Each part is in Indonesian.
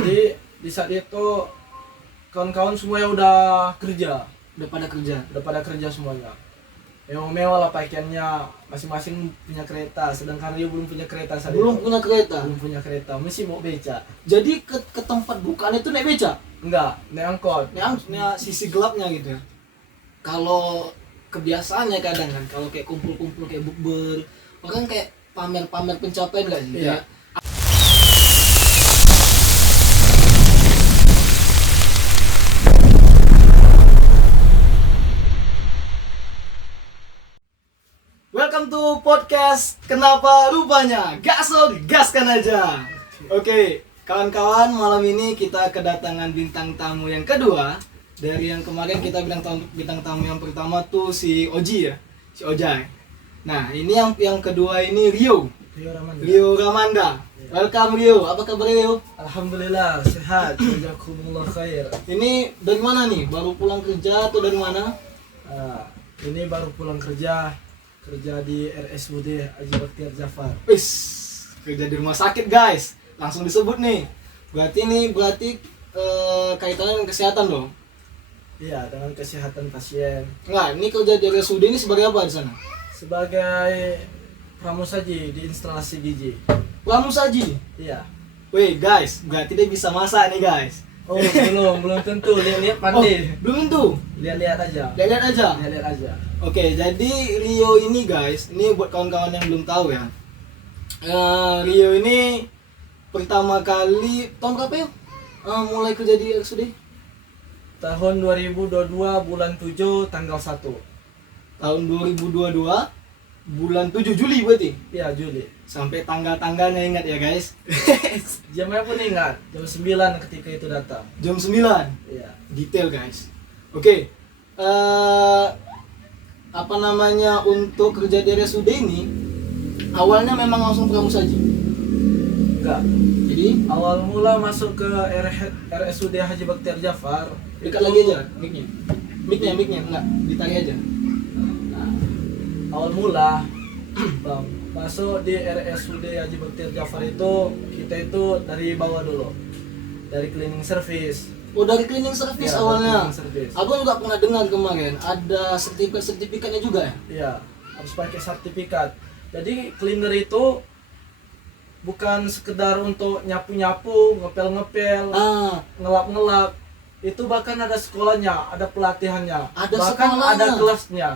Jadi di saat itu kawan-kawan semuanya udah kerja, udah pada kerja semuanya. Mewah lah pakaiannya, masing-masing punya kereta, sedangkan Rio belum punya kereta saat itu. Belum punya kereta, mesti mau beca. Jadi ke tempat bukaan itu naik beca? Enggak, naik angkot. Naik sisi gelapnya gitu ya. Kalau kebiasaannya kadang kan kalau kayak kumpul-kumpul kayak bukber, bahkan kayak pamer-pamer pencapaian enggak sih? Iya. Ya? Welcome to podcast Kenapa Rupanya Gasol Gaskan aja. Oke, kawan-kawan, malam ini kita kedatangan bintang tamu yang kedua. Dari yang kemarin kita bintang tamu yang pertama tuh si Oji ya, si Ojai. Nah, ini yang kedua ini Rio Ramanda. Welcome Rio, apa kabar Rio? Alhamdulillah sehat, jazakumullah khair. Ini dari mana nih? Baru pulang kerja atau dari mana? Ini baru pulang kerja di RSUD Haji Bakhtiar Jafar. Wis, kerja di rumah sakit guys, langsung disebut nih. Berarti kaitannya dengan kesehatan dong. Iya, dengan kesehatan pasien. Enggak, ini kerja di RSUD ini sebagai apa di sana? Sebagai pramusaji di instalasi gizi. Pramusaji. Iya. Wih guys, berarti dia bisa masak nih guys. Oh, belum tentu. Lihat pandai. Belum tuh. Lihat aja. Lihat aja. Oke, jadi Rio ini guys, ini buat kawan-kawan yang belum tahu ya. Rio ini pertama kali tahun berapa ya? Mulai kerja di RSUD? Tahun 2022 bulan 7 tanggal 1. Tahun 2022 bulan 7 Juli berarti? Iya, Juli. Sampai tanggal-tanggalnya ingat ya guys. Jamnya pun ingat, jam 9 ketika itu datang. Jam 9. Iya. Detail guys. Oke. Apa namanya, untuk kerja di RSUD ini awalnya memang langsung pramusaji? Enggak. Jadi awal mula masuk ke RSUD Haji Bakhtiar Jafar. Dekat lagi aja mic-nya enggak ditarik aja. Nah, awal mula Bang, masuk di RSUD Haji Bakhtiar Jafar itu kita itu dari bawah dulu. Dari cleaning service. Oh, dari cleaning service Ya, awalnya. cleaning service. Aku juga pernah dengar kemarin ada sertifikatnya juga ya? Iya, harus pakai sertifikat. Jadi cleaner itu bukan sekedar untuk nyapu-nyapu, ngepel-ngepel, ngelap-ngelap. Itu bahkan ada sekolahnya, ada pelatihannya, bahkan sekolahnya. ada kelasnya.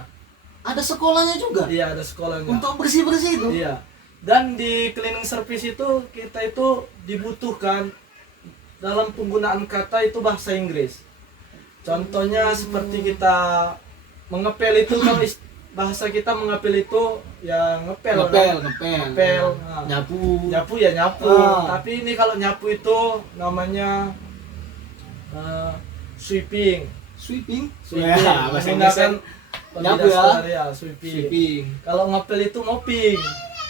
Ada sekolahnya juga? Iya, ada sekolahnya. Untuk bersih-bersih itu? Iya. Dan di cleaning service itu kita itu dibutuhkan dalam penggunaan kata itu bahasa Inggris. Contohnya seperti kita mengepel itu kalau bahasa kita mengepel itu ya ngepel. Nah, nyapu ya nyapu. Tapi ini kalau nyapu itu namanya sweeping. Ya, bahasa Inggrisnya nyapu ya. Sweeping. Kalau ngepel itu mopping.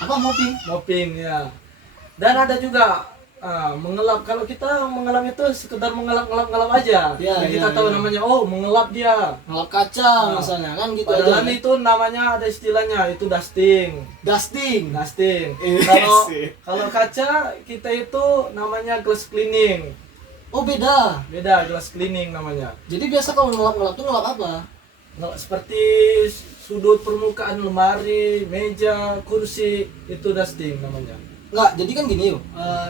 Apa Mopping ya. Dan ada juga mengelap. Kalau kita mengelap itu sekedar mengelap aja. Kita tahu namanya, oh mengelap dia. Ngelap kaca misalnya kan gitu aja. Padahal itu namanya ada istilahnya, itu dusting. Kalau kaca kita itu namanya glass cleaning. Oh, beda Glass cleaning namanya. Jadi biasa kalau ngelap tuh ngelap apa? Ngelap seperti sudut permukaan lemari, meja, kursi, itu dusting namanya. Enggak, jadi kan gini yuk,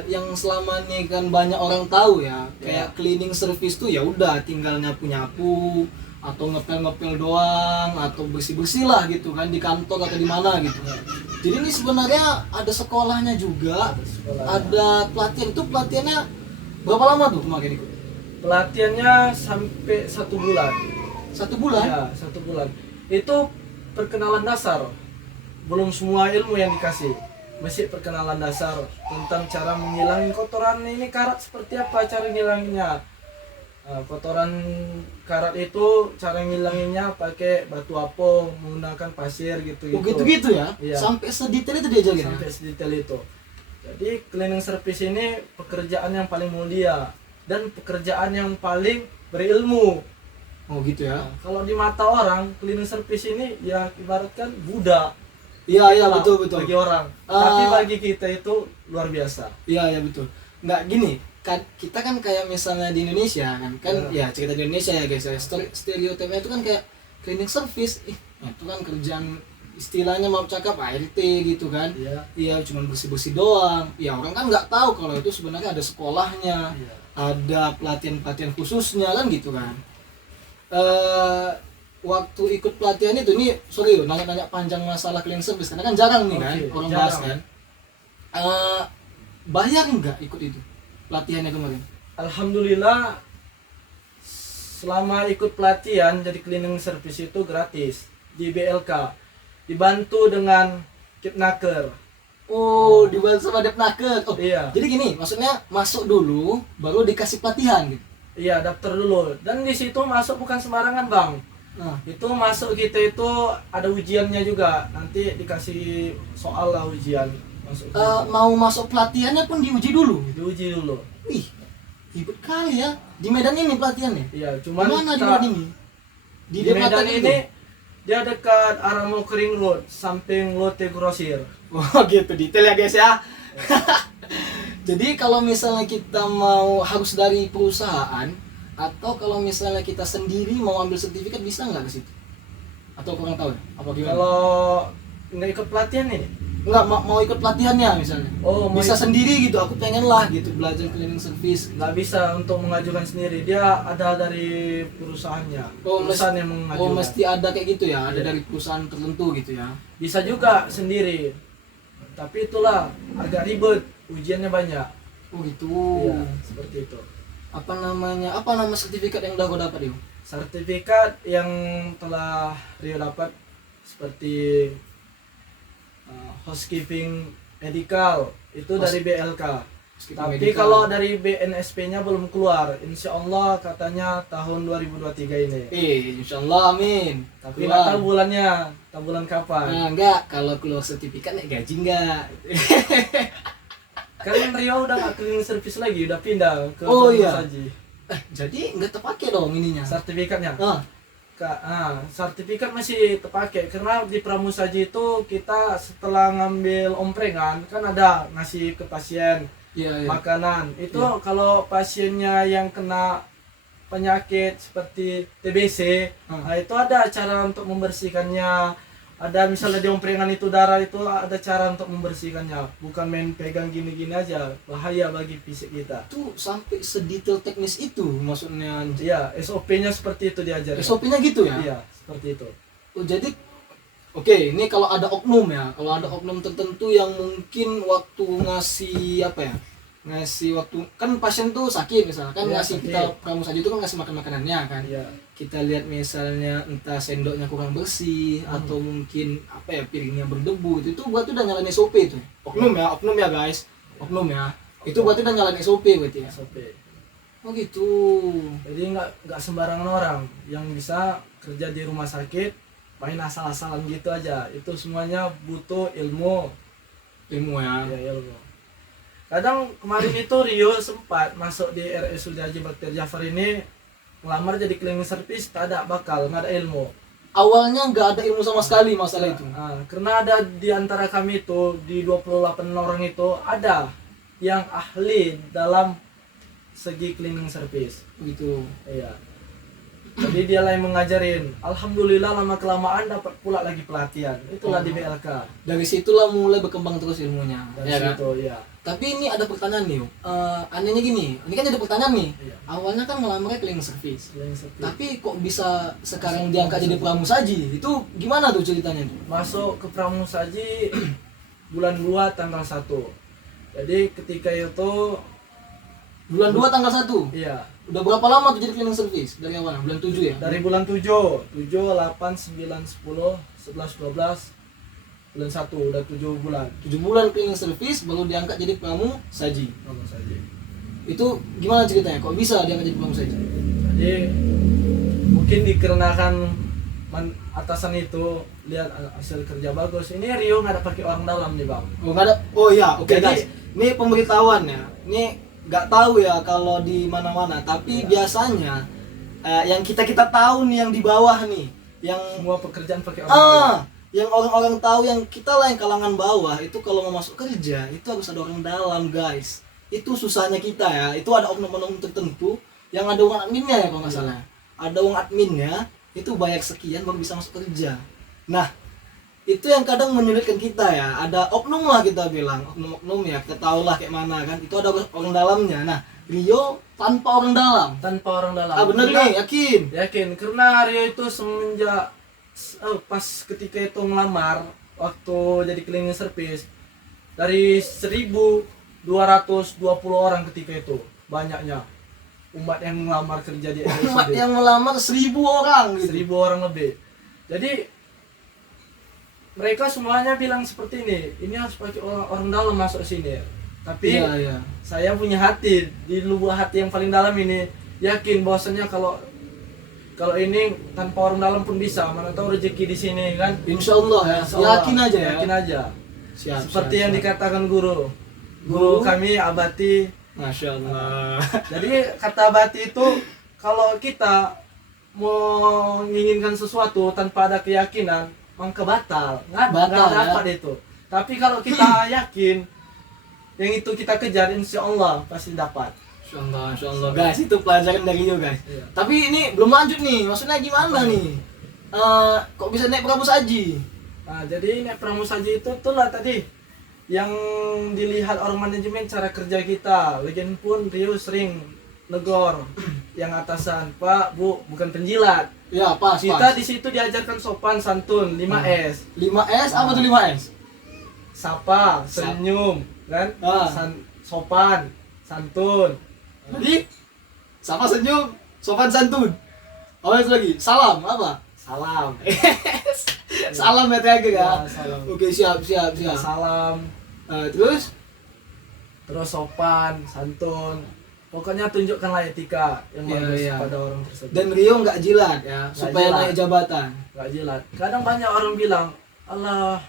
yang selama ini kan banyak orang tahu ya, kayak cleaning service tuh ya udah tinggal nyapu-nyapu atau ngepel-ngepel doang atau bersih-bersih lah gitu kan di kantor atau di mana gitu. Jadi ini sebenarnya ada sekolahnya juga, ada pelatihan. Itu pelatihannya berapa lama tuh kemarin ikut? Pelatihannya sampai 1 bulan. 1 bulan? Ya, 1 bulan. Itu perkenalan dasar. Belum semua ilmu yang dikasih. Masih perkenalan dasar tentang cara menghilangin kotoran ini karat, seperti apa cara ngilanginnya. Kotoran karat itu cara ngilanginnya pakai batu apung, menggunakan pasir gitu. Oh, gitu ya? Iya. Sampai sedetail itu diajarin? Sampai sedetail itu. Jadi cleaning service ini pekerjaan yang paling mulia dan pekerjaan yang paling berilmu. Oh gitu ya. Kalau di mata orang cleaning service ini ya ibaratkan Buddha. Iya betul. Bagi orang. Tapi bagi kita itu luar biasa. Iya betul. Nggak gini, kita kan kayak misalnya di Indonesia kan ya cerita di Indonesia ya guys ya, stereotipnya itu kan kayak cleaning service, itu kan kerjaan istilahnya mau cakap ART gitu kan. Iya cuman bersih doang. Ya orang kan nggak tahu kalau itu sebenarnya ada sekolahnya, ada pelatihan khususnya kan gitu kan. Waktu ikut pelatihan itu nih, sorry nanya panjang masalah cleaning service karena kan jarang nih kan orang bahas kan. Bayar nggak ikut itu pelatihannya kemarin? Alhamdulillah selama ikut pelatihan jadi cleaning service itu gratis di BLK, dibantu dengan Kipnaker. Oh, dibantu sama Depnaker. Oh Iya. Jadi gini, maksudnya masuk dulu baru dikasih pelatihan gitu. Iya, daftar dulu. Dan di situ masuk bukan sembarangan, Bang. Nah, Itu masuk kita itu ada ujiannya juga. Nanti dikasih soal lah ujian. Masuk mau masuk pelatihannya pun diuji dulu. diuji dulu. Wih, ribet kali ya. Di Medan ini pelatihannya. Iya, cuman Mana di Medan ini? di Depnaker Medan itu? ini dia dekat Aramo Kering Road, samping Lotte Grosir. Oh gitu, detail ya guys ya. Jadi kalau misalnya kita mau harus dari perusahaan atau kalau misalnya kita sendiri mau ambil sertifikat bisa nggak ke situ? Atau kurang tahu ya? Apa gimana? Kalau nggak ikut pelatihan ini, Nggak mau ikut pelatihannya misalnya. oh mau Bisa ikut- sendiri gitu, aku pengen lah gitu belajar cleaning service. nggak bisa untuk mengajukan sendiri. Dia ada dari perusahaannya. Perusahaan yang mengajukan. Oh mesti ada kayak gitu ya, ada Iya. dari perusahaan tertentu gitu ya. Bisa juga sendiri. Tapi itulah agak ribet, ujiannya banyak. Oh gitu. Iya, seperti itu. Apa namanya? Apa nama sertifikat yang udah kau dapat itu? Sertifikat yang telah Rio dapat seperti housekeeping medical itu dari BLK. Tapi Medical. kalau dari BNSP-nya belum keluar. Insya Allah katanya tahun 2023 ini. Insya Allah amin. Tapi nggak tahu bulannya, tahu bulan kapan. Nah, enggak, kalau keluar sertifikat naik gaji enggak? Kan Rio udah nggak cleaning service lagi, udah pindah ke Oh, Pramu iya. Saji. Jadi enggak terpakai dong ininya. Sertifikatnya. Ah, Sertifikat masih terpakai karena di Pramusaji itu kita setelah ngambil omprengan kan ada ngasih ke pasien iya. makanan itu Iya. kalau pasiennya yang kena penyakit seperti TBC nah itu ada cara untuk membersihkannya, ada misalnya di omprengan itu darah itu ada cara untuk membersihkannya, bukan main pegang gini-gini aja, bahaya bagi fisik kita. Itu sampai sedetail teknis itu maksudnya. Iya, SOP-nya seperti itu diajar. SOP-nya gitu ya? Iya, seperti itu. Oh, jadi oke, ini kalau ada oknum ya, kalau ada oknum tertentu yang mungkin waktu ngasih apa ya, ngasih waktu kan pasien tuh sakit misalnya kan Iya, ngasih sakit. kita Pramusaji itu kan ngasih makan makanannya kan, Iya. kita lihat misalnya entah sendoknya kurang bersih atau mungkin apa ya piringnya berdebu itu berarti udah nyalain SOP itu oknum ya guys, oknum ya itu berarti udah nyalain SOP berarti ya. SOP. Oh gitu. Jadi nggak sembarangan orang yang bisa kerja di rumah sakit main asal-asalan gitu aja. Itu semuanya butuh ilmu. Ilmu ya. Ya, ilmu. Kadang kemarin itu Rio sempat masuk di RSUD Haji Baktir Jafar ini ngelamar jadi cleaning service, tak ada bakal, nggak ada ilmu. Awalnya nggak ada ilmu sama sekali masalah itu. Karena ada di antara kami itu di 28 orang itu ada yang ahli dalam segi cleaning service. Gitu. Iya. Jadi dia lah yang mengajarin. Alhamdulillah lama kelamaan dapat pula lagi pelatihan. Itulah di BLK. Dari situlah mulai berkembang terus ilmunya. Dari Ya kan? situ, ya. Tapi ini ada pertanyaan nih. Anehnya gini, ini kan ada pertanyaan nih. Iya. Awalnya kan ngelamarnya cleaning service. Cleaning service. Tapi kok bisa sekarang diangkat jadi pramusaji? Itu gimana tuh ceritanya tuh? Masuk ke Pramusaji bulan 2 tanggal 1. Jadi ketika itu Bulan 2 tanggal 1. iya, Udah berapa lama tuh jadi cleaning service? Dari awal? Bulan 7 ya? dari bulan 7, 8, 9, 10, 11, 12 bulan 1 udah 7 bulan. 7 bulan cleaning service baru diangkat jadi pramusaji. Pramusaji. Itu gimana ceritanya? Kok bisa diangkat jadi pramusaji? Jadi mungkin dikarenakan atasan itu lihat hasil kerja bagus. Ini Rio nggak ada pakai orang dalam nih, Bang. Oh, nggak ada. Oh iya, oke Jadi- guys. Ini pemberitahuan ya. Ini nggak tahu ya kalau di mana-mana, tapi biasanya yang kita tahu nih yang di bawah nih, yang Semua pekerjaan pakai orang dalam. yang orang-orang tahu yang kita lah yang kalangan bawah itu kalau mau masuk kerja itu harus ada orang dalam, guys. itu susahnya kita ya. Itu ada oknum-oknum tertentu yang ada uang adminnya ya kalau nggak salah. Ada uang adminnya itu bayar sekian baru bisa masuk kerja. Nah, itu yang kadang menyulitkan kita ya. Ada oknum lah kita bilang, oknum-oknum ya, kita tahu lah kayak mana kan. Itu ada orang dalamnya. Nah, Rio tanpa orang dalam. Tanpa orang dalam. Bener nih, yakin. Yakin, karena Rio itu semenjak pas ketika itu ngelamar waktu jadi cleaning service, dari 1.220 orang ketika itu banyaknya umat yang ngelamar kerja di Umat RSUD. yang melamar 1.000 orang gitu. 1.000 orang lebih. Jadi mereka semuanya bilang seperti ini harus pakai orang dalam masuk sini. Tapi Iya. saya punya hati, di lubuk hati yang paling dalam ini yakin bahwasanya kalau ini tanpa orang dalam pun bisa, mana tahu rezeki di sini kan. Insya Allah ya. Insya Allah, Yakin aja ya. Yakin aja. Siap, Seperti yang siap. dikatakan guru Guru? kami Abati. Masya Allah. Jadi kata Abati itu kalau kita mau menginginkan sesuatu tanpa ada keyakinan, maka batal. Nggak Batal, ya. dapat itu. Tapi kalau kita yakin yang itu kita kejar, insya Allah pasti dapat. Insya Allah guys, itu pelajaran dari Rio guys. Iya. Tapi ini belum lanjut nih, maksudnya gimana nih? Kok bisa naik pramusaji? Nah, jadi naik pramusaji itu itulah tadi yang dilihat orang manajemen cara kerja kita. Lagian pun Rio sering negor yang atasan, Pak, Bu, bukan penjilat. Ya pas. Kita di situ diajarkan sopan santun, 5S. 5S apa tuh 5S? Sapa, senyum, kan? Ah. Sopan, santun. Jadi sama senyum, sopan santun. Oh itu lagi, salam apa? Salam. Salam ya Tiaga ya. Ya, salam. Oke siap. Salam. Terus Terus sopan, santun. Pokoknya tunjukkanlah etika yang Iya, bagus iya. pada orang tersebut. dan Rio nggak jilat ya, Nggak supaya jilat. naik jabatan. Nggak jilat. Kadang banyak orang bilang, Allah,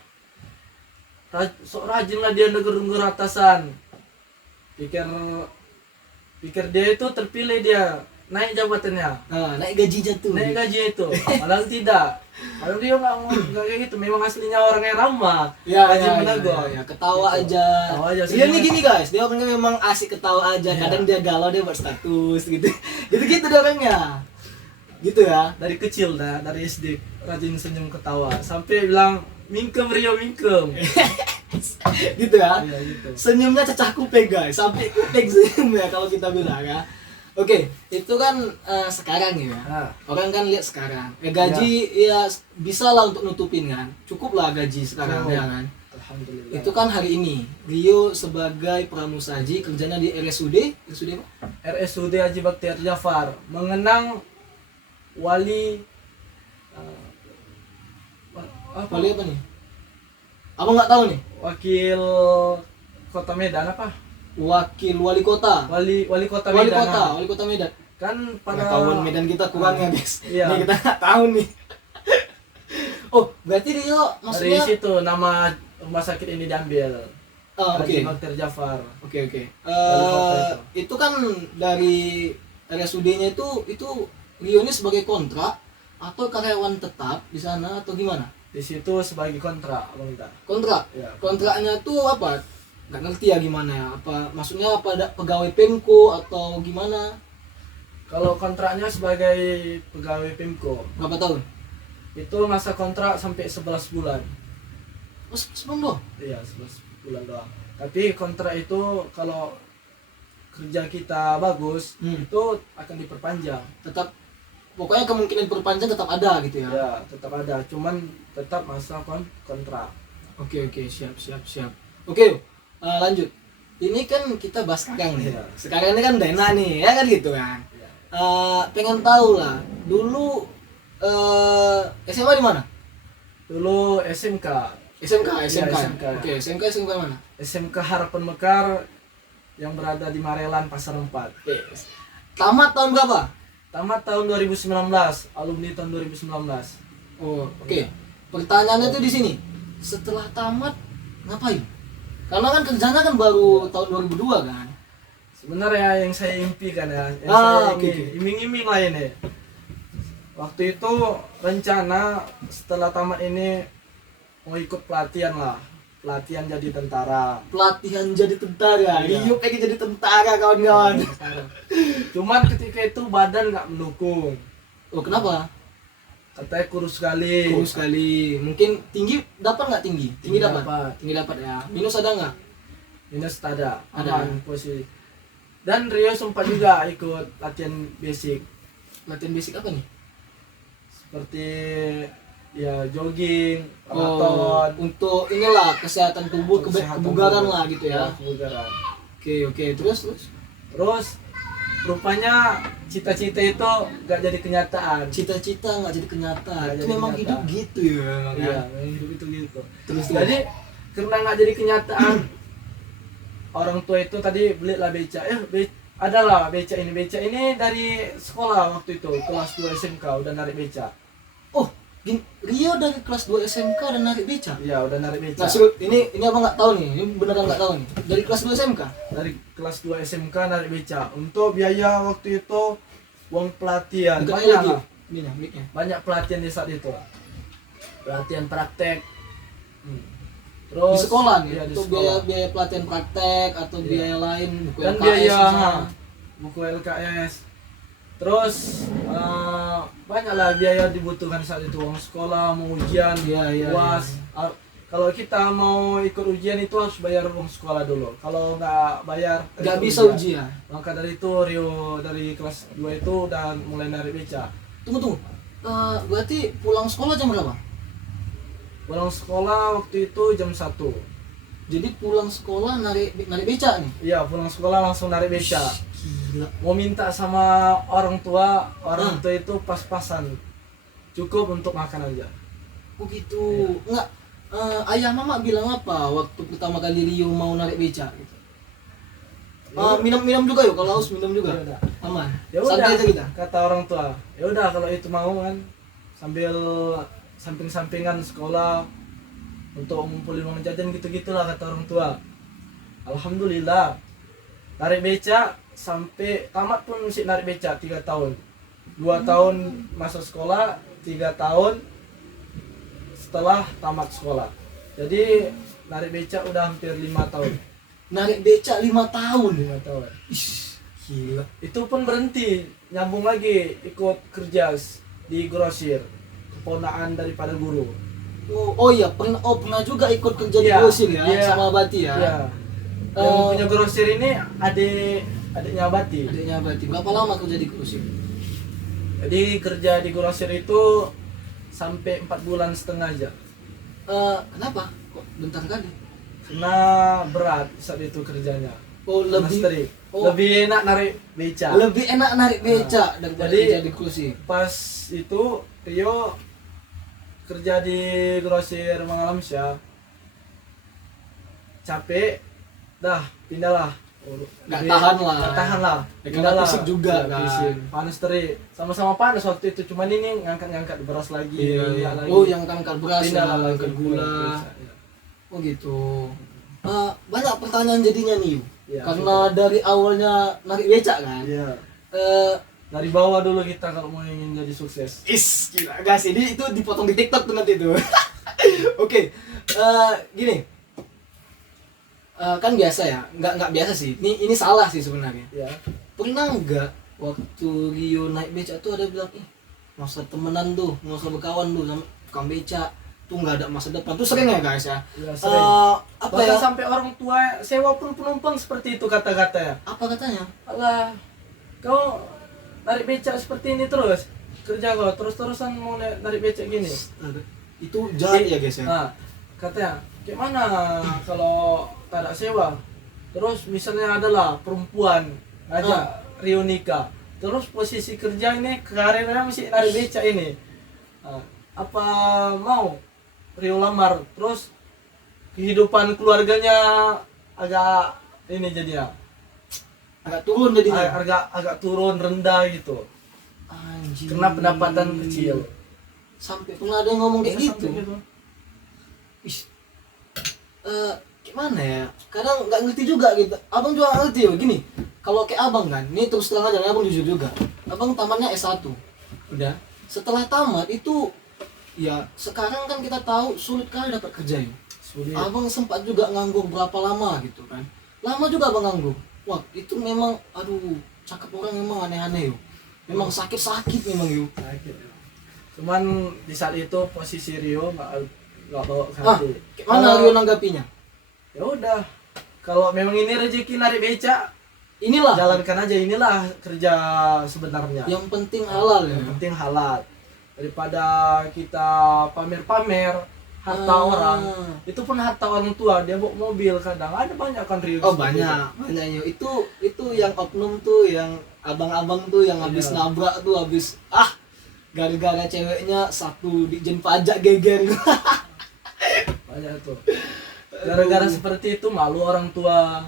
sok rajin lah dia negur-negur atasan. Pikir dia itu terpilih, dia naik jabatannya, Nah, naik gajinya tuh. naik gaji itu. Padahal tidak. Padahal dia nggak kayak gitu. Memang aslinya orang yang ramah, Ya, rajin ya, menegur. ya, ketawa Gitu. aja. Ketawa aja, Dia nih senyum. gini guys, dia orangnya memang asik ketawa aja. Iya. Kadang dia galau, dia buat status gitu. Gitu dia orangnya. Gitu ya. Dari kecil dah, dari SD rajin senyum ketawa. Sampai bilang, mingkem Rio, mingkem. Gitu ya. Iya gitu. Senyumnya cacah kuping guys, sampai kuping senyumnya kalau kita bilang ya. Oke, itu kan sekarang ya. Nah, Orang kan lihat sekarang. Gaji ya bisa lah untuk nutupin kan. Cukup lah gaji sekarang Oh. ya kan. alhamdulillah. Itu kan hari ini Rio sebagai pramusaji kerjanya di RSUD apa? RSUD Haji Bakhtiar Jafar mengenang wali apa? Wali apa nih? Abang nggak tahu nih. Wakil Kota Medan apa? Wakil wali kota. Wali Kota Wali Medan. kota, Nah. wali kota Medan. Kan pada Pengetahuan Medan kita kurang ya guys. Iya. Ini kita nggak tahu nih. Oh, berarti Rio dari maksudnya. situ nama rumah sakit ini diambil. Oh, oke. Haji Bakhtiar Jafar. Oke. Wali kota Itu kan dari RSUD-nya itu Rio ini sebagai kontrak atau karyawan tetap di sana atau gimana? Di situ sebagai kontrak, Bang Ida. Kontrak. Ya. Kontraknya tuh apa? Nggak ngerti ya gimana ya. Apa maksudnya apa ada pegawai Pemko atau gimana? Kalau kontraknya sebagai pegawai Pemko, Berapa tahun? itu masa kontrak sampai 11 bulan. Oh, sebelum doang. Iya, 11 bulan doang. Tapi kontrak itu kalau kerja kita bagus, itu akan diperpanjang. Tetap pokoknya kemungkinan perpanjang tetap ada gitu ya. Ya, tetap ada. Cuman tetap masa kontrak. Oke, siap. Oke, lanjut. Ini kan kita bahas sekarang nih. Iya. Sekarang ini kan Dena nih, ya kan gitu kan. Ya. Pengen tahu lah, dulu SMA di mana? Dulu SMK. SMK. Iya, SMK. Oke, SMK mana? SMK Harapan Mekar yang berada di Marelan Pasar 4. Yes. Tamat tahun berapa? Tamat tahun 2019, alumni tahun 2019. Oh, oke. Pertanyaannya tuh di sini. Setelah tamat ngapain? Karena kan kerjanya kan baru tahun 2002 kan. Sebenarnya yang saya impikan ya, yang saya oke. iming-iming lah ini. Waktu itu rencana setelah tamat ini mau ikut pelatihan lah. pelatihan jadi tentara. Pelatihan jadi tentara. Iya. Rio pengen jadi tentara kawan-kawan. Cuman ketika itu badan nggak mendukung. Oh kenapa? Katanya kurus sekali. Kurus sekali. Mungkin tinggi dapat nggak tinggi? Tinggi dapat. dapat. Tinggi dapat ya. Minus ada nggak? Minus ada. Ada. Aman posisi. Dan Rio sempat juga ikut latihan basic. Latihan basic apa nih? Seperti ya jogging, Oh, maraton, untuk inilah kesehatan tubuh, kesehatan kebugaran tubuh. lah gitu ya. Kebugaran. Oke, terus. Terus rupanya cita-cita itu gak jadi kenyataan. Cita-cita nggak jadi kenyataan. Nggak Itu jadi memang kenyataan. hidup gitu ya. Memang Iya, ya. hidup itu gitu. Terus. Jadi karena nggak jadi kenyataan, orang tua itu tadi belilah beca. Adalah beca ini dari sekolah waktu itu kelas 2 SMK udah narik beca. Oh, Rio dari kelas 2 SMK dan narik beca. Iya, udah narik beca. Nah, ini abang nggak tahu nih. Ini beneran nggak tahu nih. Dari kelas 2 SMK. Dari kelas 2 SMK narik beca. Untuk biaya waktu itu uang pelatihan Dekat banyak lagi. lah. Ini nah, mic-nya. Banyak pelatihan di saat itu. Pelatihan praktek. Di Terus sekolah nih. iya, di Untuk sekolah. biaya pelatihan praktek atau Iya. biaya lain, buku Dan LKS biaya misalnya. buku LKS. Terus banyaklah biaya dibutuhkan saat itu, uang sekolah, mau ujian, Iya, UAS. Kalau kita mau ikut ujian itu harus bayar uang sekolah dulu. Kalau nggak bayar Nggak ikut bisa ujian. Maka dari itu Rio dari kelas 2 itu udah mulai narik beca. Tunggu. Berarti pulang sekolah jam berapa? Pulang sekolah waktu itu jam 1. Jadi pulang sekolah narik beca nih. Iya, pulang sekolah langsung narik beca. Gila. Mau minta sama orang tua itu pas-pasan. Cukup untuk makan aja. Oh gitu. Enggak. Ayah mama bilang apa waktu pertama kali Rio mau narik beca gitu? Minum juga yuk, kalau haus minum juga. Ya udah. Aman. Ya Santai udah aja kita. kata orang tua. Ya udah kalau itu mau kan sambil samping-sampingan sekolah untuk ngumpulin uang jajan gitu-gitulah kata orang tua. Alhamdulillah. Narik beca sampai tamat pun mesti narik beca 3 tahun. 2 tahun masa sekolah, 3 tahun setelah tamat sekolah. Jadi narik beca udah hampir 5 tahun. Narik beca 5 tahun. 5 tahun. Ih, gila. Itu pun berhenti, nyambung lagi ikut kerja di grosir, keponaan daripada guru. Oh iya, pernah juga ikut kerja di Iya, grosir ya, iya. sama Abati ya. Ya. Yang punya grosir ini adiknya Abati. Adiknya Abati. Berapa lama kerja di grosir? Jadi kerja di grosir itu sampai 4 bulan setengah aja. Kenapa? Kok bentar kali? Karena berat saat itu kerjanya. Oh Karena lebih strict. oh. Lebih enak narik beca. lebih enak narik beca daripada Jadi- kerja di grosir. Pas itu Rio kerja di grosir Mangalamsya, capek, dah pindahlah. Nggak tahan lah. Nggak tahan lah. Ya, karena fisik juga Ya, kan. fisik. Panas terik. Sama-sama panas waktu itu. Cuman ini ngangkat-ngangkat beras lagi. Iya. lagi. Oh yang angkat beras ya, Pindah lah angkat gula. Ya. Oh gitu. Banyak pertanyaan jadinya nih. Iya, Karena dari awalnya narik beca kan. Iya. Eh, Dari bawah dulu kita kalau mau ingin jadi sukses. gila guys, ini itu dipotong di TikTok tuh nanti tuh. Oke. Gini. Kan biasa ya, nggak biasa sih. Ini salah sih sebenarnya. Ya. Pernah nggak waktu Rio naik beca tuh ada bilang, nggak usah temenan tuh, nggak usah berkawan tuh sama tukang beca, tuh nggak ada masa depan. Tuh sering ya guys ya. Ya, sering. Apa Bahkan ya? sampai orang tua sewa pun penumpang seperti itu kata-katanya. Apa katanya? Alah, kau narik becak seperti ini terus? Kerja kau terus-terusan mau narik becak gini? Itu jahat ya guys ya. Nah, katanya, gimana kalau tak ada sewa? Terus misalnya adalah perempuan ngajak Rio nikah. Terus posisi kerja ini, karirnya masih narik becak ini. Nah, apa mau Rio lamar? Terus kehidupan keluarganya agak ini jadinya. Agak turun jadinya. agak turun rendah gitu Anjing. karena pendapatan kecil. Sampai pernah ada yang ngomong kayak gitu. Sampai gitu. Ih. Gimana ya? Kadang nggak ngerti juga gitu. Abang juga nggak ngerti ya. Gini, kalau kayak abang kan, ini terus terang aja, abang jujur juga. Abang tamatnya S1. Udah. Setelah tamat itu, ya sekarang kan kita tahu sulit kali dapat kerja ya. Sulit. Abang sempat juga nganggur berapa lama gitu kan? Lama juga abang nganggur. Wah itu memang, aduh, cakep orang memang aneh-aneh yuk. Memang sakit-sakit memang yuk. Sakit ya. Cuman di saat itu posisi Rio nggak bawa ke Ah, hati. mana Rio nanggapinya? Ya udah, kalau memang ini rezeki narik beca, Inilah jalankan aja, inilah kerja sebenarnya. yang penting halal ya. Yang penting halal. Daripada kita pamer-pamer harta Ah. orang, itu pun harta orang tua, dia bawa mobil kadang ada banyak kan Rio. Oh seperti banyak yuk. Itu yang oknum tuh, yang abang-abang tuh yang habis Iya. nabrak tuh, habis gara-gara ceweknya satu dijen pajak geger. banyak tuh. Gara-gara seperti itu malu orang tua.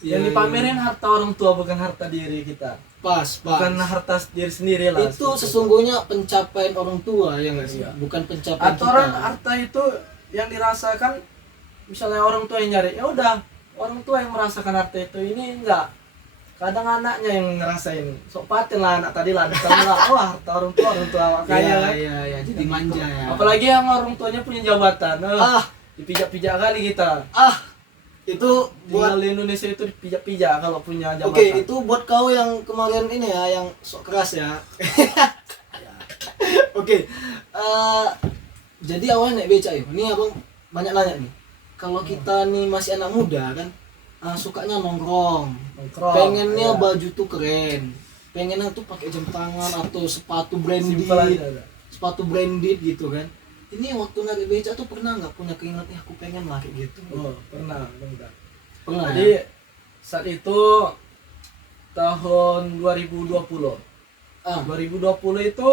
Iya, Yang dipamerin harta orang tua bukan harta diri kita. Pas. Bukan harta diri sendiri lah. Itu sesungguhnya pencapaian orang tua ya nggak sih? Iya. Bukan pencapaian Atau orang kita. harta itu yang dirasakan, misalnya orang tua yang nyari, ya udah orang tua yang merasakan harta itu, ini enggak. Kadang anaknya yang ngerasain. Sok paten lah anak tadi lah, wah harta orang tua kaya kan. Iya, jadi manja ya. Apalagi yang orang tuanya punya jabatan. Dipijak-pijak kali kita. Itu buat Tinggal di Indonesia itu dipijak-pijak kalau punya jabatan. Oke, itu buat kau yang kemarin ini ya, yang sok keras ya. Oke, jadi awalnya naik beca yuk. Ini abang banyak nanya nih. Kalau kita nih masih anak muda kan, sukanya nongkrong, Nongkrong, pengennya iya. baju tuh keren, pengennya tuh pakai jam tangan atau sepatu branded, Simpel aja. sepatu branded gitu kan. Ini waktu naik beca tuh pernah nggak punya keinginan, aku pengen lah kayak gitu? Oh, pernah. Pernah Jadi ya? saat itu tahun 2020. 2020 itu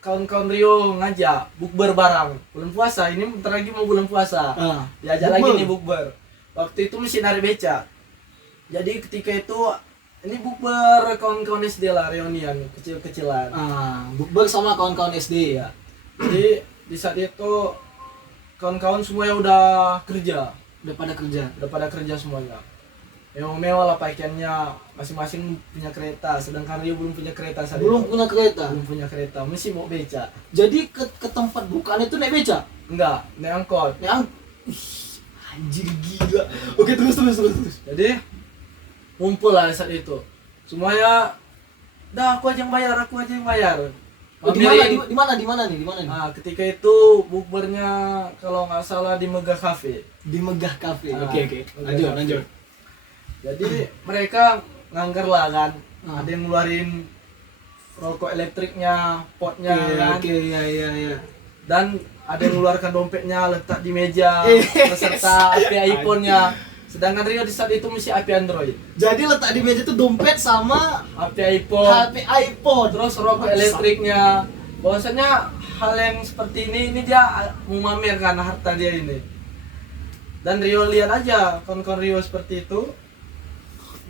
kawan-kawan Rio ngajak bukber barang bulan puasa. Ini bentar lagi mau bulan puasa. Diajak lagi Bukber. nih bukber. Waktu itu mesti narik beca. Jadi ketika itu ini bukber kawan-kawan SD lah, reunian kecil-kecilan. Bukber sama kawan-kawan SD ya. Jadi di saat itu kawan-kawan semuanya udah kerja, Udah pada kerja semuanya. Mewah-mewah lah pakaiannya, masing-masing punya kereta, sedangkan Rio belum punya kereta saat belum itu. punya kereta. Belum punya kereta, mesti mau beca. Jadi ke tempat bukaan itu naik beca. Enggak, naik angkot. Yang anjir gila. Oke, terus. Jadi ngumpul lah saat itu. Semuanya, dah aku aja yang bayar. Oh, Pamerin. di mana nih? Nah, ketika itu bukbernya kalau nggak salah di Megah Cafe. Di Megah Cafe. Oke. Megah Lanjut. Cafe. Jadi mereka ngangker lah kan. Ah. Ada yang ngeluarin rokok elektriknya, potnya kan. Oke, iya. Dan ada yang mengeluarkan dompetnya letak di meja Yes. beserta api iPhone-nya. Sedangkan Rio di saat itu masih api Android. Jadi letak di meja itu dompet sama Api iPhone, HP iPhone. terus rokok elektriknya. Bahwasanya hal yang seperti ini dia mau mamerkan harta dia ini. Dan Rio lihat aja kawan-kawan Rio seperti itu.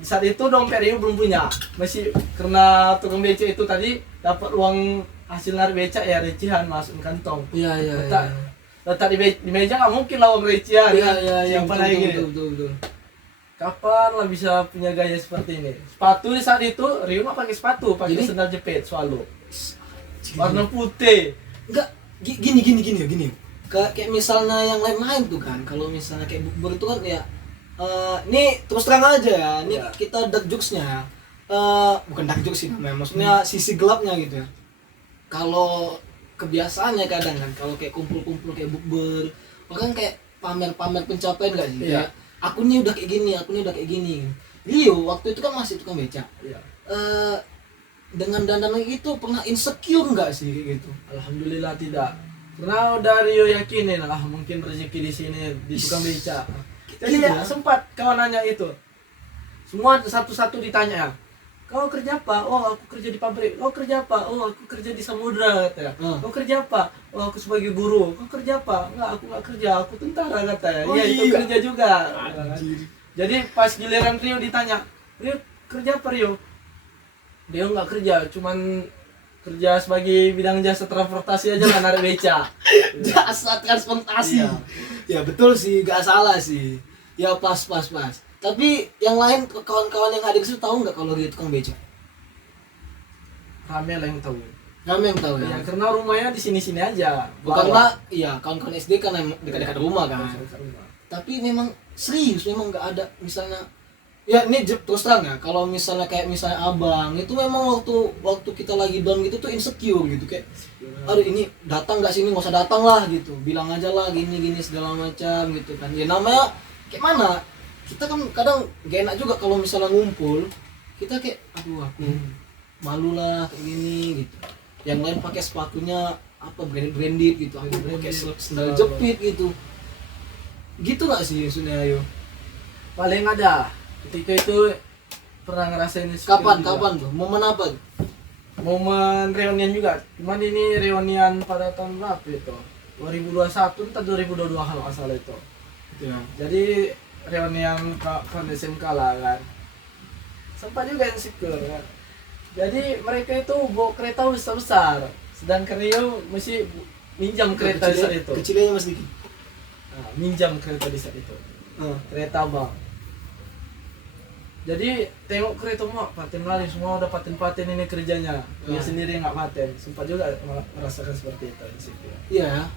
Di saat itu dompet Rio belum punya. Masih karena tukang beca itu tadi dapat uang hasil narik beca ya, recehan masukin kantong. Iya. Letak di meja nggak mungkin lah uang recehan. Iya, Simpan aja gini. betul. Kapan lah bisa punya gaya seperti ini? Sepatu di saat itu Rio nggak pakai sepatu, pakai Jadi? sandal jepit selalu. Warna putih. Enggak, gini. Kayak misalnya yang lain-lain tuh kan, kalau misalnya kayak bukber itu kan ya, ini terus terang aja ya, ini Iya. kita dark jokes-nya, bukan dark jokes sih namanya, maksudnya sisi gelapnya gitu ya. Kalau kebiasaannya kadang kan, kalau kayak kumpul-kumpul kayak bukber, bahkan kayak pamer-pamer pencapaian gak sih? Iya. Kayak, aku nih udah kayak gini. Rio waktu itu kan masih tukang beca. Iya. Dengan dandan gitu pernah insecure nggak sih kayak gitu? Alhamdulillah tidak. Karena udah Rio yakinin lah mungkin rezeki di sini di tukang beca. Jadi Gitu ya, ya? sempat kawan nanya itu. Semua satu-satu ditanya. Kau kerja apa? Oh, aku kerja di pabrik. Oh, kerja apa? Oh, aku kerja di samudra katanya. Kau kerja apa? Oh, aku sebagai guru. Kau kerja apa? Enggak, aku enggak kerja. Aku tentara katanya. Oh, Iya, itu iya. kerja juga. Anjir. Jadi pas giliran Rio ditanya, Rio kerja apa Rio? Dia nggak kerja, cuman kerja sebagai bidang jasa transportasi aja lah, narik beca. Jasa transportasi. Iya. Ya betul sih, gak salah sih. Ya pas. Tapi yang lain kawan-kawan yang hadir situ tahu nggak kalau dia tukang beca? Rame lah yang tahu. Kami yang tahu Ya, ya. karena rumahnya di sini-sini aja. Bukanlah iya kawan-kawan SD kan emang dekat-dekat rumah kan. Rumah. Tapi memang serius memang nggak ada misalnya ya ini terus terang ya kalau misalnya kayak misalnya abang itu memang waktu kita lagi down gitu tuh insecure gitu kayak aduh ini datang nggak sini nggak usah datang lah gitu bilang aja lah gini segala macam gitu kan ya namanya kayak mana kita kan kadang gak enak juga kalau misalnya ngumpul kita kayak aduh aku malu lah kayak gini gitu yang lain pakai sepatunya apa branded gitu aku pakai sandal jepit gitu nggak sih maksudnya ayo Paling ada ketika itu pernah ngerasain insecure kapan juga. tuh momen apa tuh? Momen reunian juga. Cuman ini reunian pada tahun berapa itu? 2021 entah 2022 kalau nggak salah itu. Ya. Jadi reunian kawan SMK lah kan. Sempat juga insecure kan. Jadi mereka itu bawa kereta besar-besar. Sedangkan Rio masih minjam kereta di saat itu. Kecilnya mas dikit. Nah, minjam kereta di saat itu. Kereta bang. Jadi tengok kereta mak paten lari semua udah paten ini kerjanya. Dia sendiri nggak paten. Sempat juga merasakan seperti itu di situ. Iya.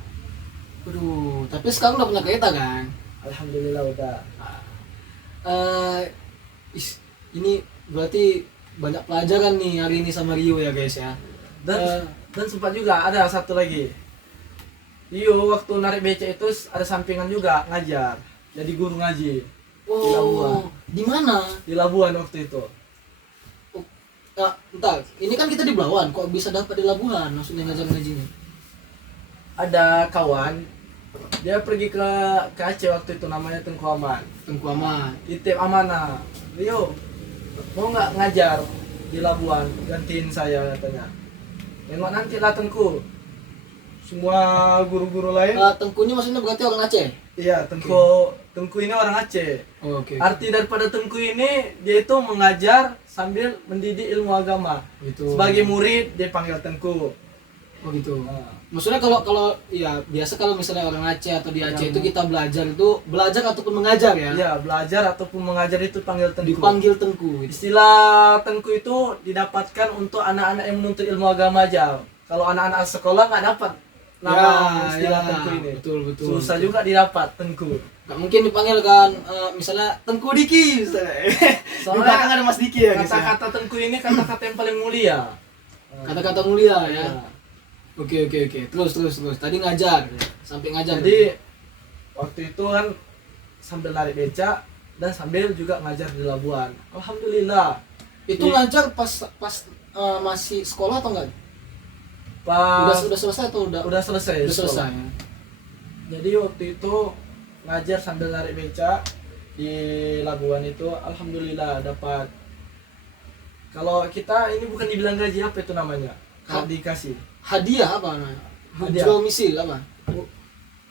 Aduh, tapi sekarang udah punya kereta kan? Alhamdulillah udah. Ini berarti banyak pelajaran nih hari ini sama Rio ya guys ya. Dan sempat juga ada satu lagi. Rio waktu narik becak itu ada sampingan juga ngajar. Jadi guru ngaji. Di Labuan. Di mana? Di Labuan waktu itu. Entar, ini kan kita di Belawan, kok bisa dapat di Labuan maksudnya ngajar ngajinya? Ada kawan dia pergi ke Aceh waktu itu namanya Tengku Aman. Tengku Aman. Titip amanah. Rio, mau nggak ngajar di Labuan? Gantiin saya katanya. Tengok nanti lah Tengku. Semua guru-guru lain. Tengkunya maksudnya berarti orang Aceh? Iya, Tengku ini orang Aceh. Oke. Arti daripada Tengku ini dia itu mengajar sambil mendidik ilmu agama. Gitu. Sebagai murid dia panggil Tengku. Oh gitu. Nah, Maksudnya kalau ya biasa kalau misalnya orang Aceh atau di Aceh itu kita belajar ataupun mengajar ya. iya, belajar ataupun mengajar itu panggil Tengku. Dipanggil Tengku. Gitu. Istilah Tengku itu didapatkan untuk anak-anak yang menuntut ilmu agama aja. Kalau anak-anak sekolah nggak dapat nama istilah Tengku ini. Betul. Susah juga didapat Tengku. Gak mungkin dipanggil kan misalnya Tengku Diki misalnya. Di belakang ada Mas Diki ya guys. Ya? Kata-kata Tengku ini kata-kata yang paling mulia. Kata-kata mulia ya. Ya. Oke. Terus. Tadi ngajar. Sampai ngajar. Jadi waktu itu kan sambil narik becak dan sambil juga ngajar di Labuan. Alhamdulillah. Itu ngajar pas masih sekolah atau enggak? Pas Udah selesai atau udah selesai. udah selesai. sekolah. Jadi waktu itu ngajar sambil narik becak di Labuan itu alhamdulillah dapat. Kalau kita ini bukan dibilang gaji, apa itu namanya? Kalau dikasih Hadiah apa namanya? Hadiah. Jual misil apa?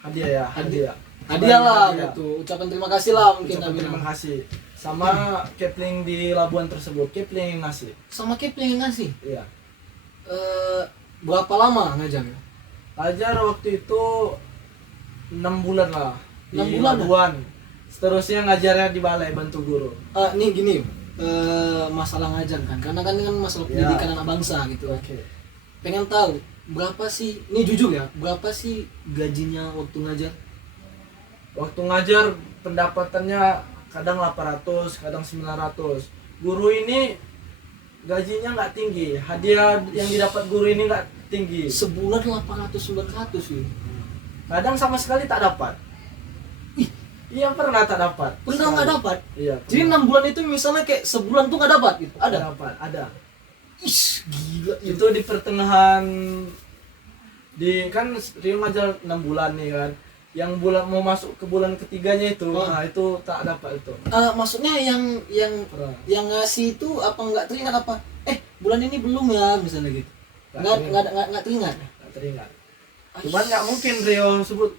hadiah ya, hadiah. Hadiah lah Hadiah. gitu. Ucapan terima kasih lah mungkin Ucapan Nabi. terima kasih. Sama Kepling di Labuan tersebut, Kepling yang ngasih. Sama Kepling yang ngasih. Iya. Berapa lama ngajar? Ajar waktu itu 6 bulan lah. 6 Di bulan, Labuan. Seterusnya ngajarnya di balai bantu guru. Nih gini, masalah ngajar kan, karena kan ini kan masalah Ya. pendidikan anak bangsa gitu. Oke. Pengen tahu berapa sih, ini jujur ya, berapa sih gajinya waktu ngajar? Waktu ngajar pendapatannya kadang 800, kadang 900. Guru ini gajinya nggak tinggi. Hadiah yang didapat guru ini nggak tinggi. Sebulan 800-900 sih. Kadang sama sekali tak dapat. Iya pernah tak dapat. Pernah nggak dapat? Iya. Jadi 6 bulan itu misalnya kayak sebulan tuh nggak dapat gitu? Ada? dapat, ada. Ish, gila. Itu di pertengahan kan Rio ngajar 6 bulan nih kan. Yang bulan mau masuk ke bulan ketiganya itu, Oh. nah itu tak dapat itu. Maksudnya yang Pernah. ngasih itu apa nggak teringat apa? Bulan ini belum ya misalnya gitu. Nggak teringat. Nggak teringat. Cuman nggak mungkin Rio sebut,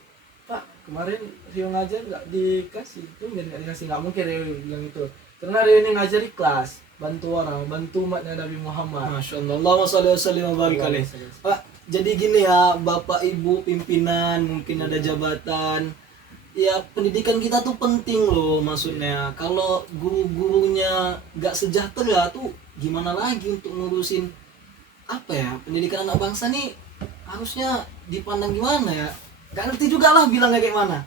Pak kemarin Rio ngajar nggak dikasih, itu nggak dikasih, nggak mungkin Rio bilang itu. Karena Rio ini ngajar di kelas, bantu orang, bantu umatnya Nabi Muhammad. Masya Allah, Allahumma sholli wa sallim wa barik alaih. Pak, jadi gini ya, Bapak Ibu pimpinan, mungkin ada jabatan. Ya, pendidikan kita tuh penting loh maksudnya. Kalau guru-gurunya nggak sejahtera tuh gimana lagi untuk ngurusin apa ya, pendidikan anak bangsa nih harusnya dipandang gimana ya? Gak ngerti juga lah bilangnya kayak mana.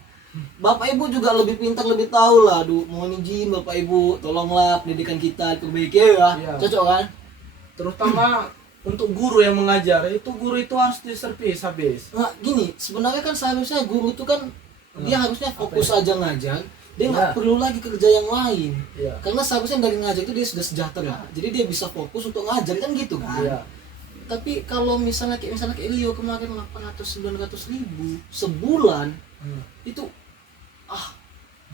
Bapak ibu juga lebih pintar, lebih tahu lah. Mohon izin bapak ibu, tolonglah pendidikan kita diperbaiki ya. Iya. Cocok kan? Terutama untuk guru yang mengajar, guru itu harus diservis habis. Nah gini, sebenarnya kan seharusnya guru itu kan dia harusnya fokus aja ngajar. Dia nggak Iya. perlu lagi kerja yang lain. Iya. Karena seharusnya dari ngajar itu dia sudah sejahtera. Jadi dia bisa fokus untuk ngajar kan gitu kan. Iya. Tapi kalau misalnya kayak Rio kemarin 800-900 ribu sebulan, itu